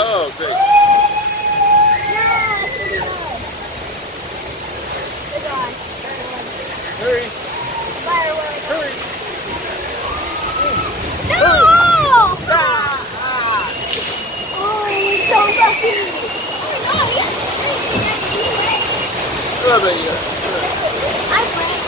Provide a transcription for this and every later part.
Oh, good. Hurry. Hurry. No! Oh, he's so lucky. Love it, yeah. I win.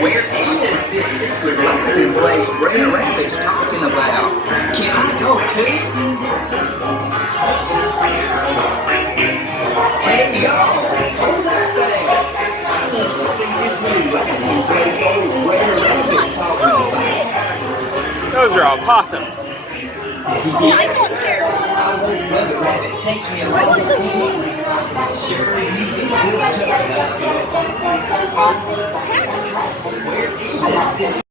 Where is this secret landing place Brer Rabbit's talking about? Can I go too? Hey y'all, hold that thing. I want to see this new landing place old Brer Rabbit's talking about. Those are opossums. Yes, sir. I hope Brother Rabbit takes me along with him. Sure, he's a good tugging up. Where is this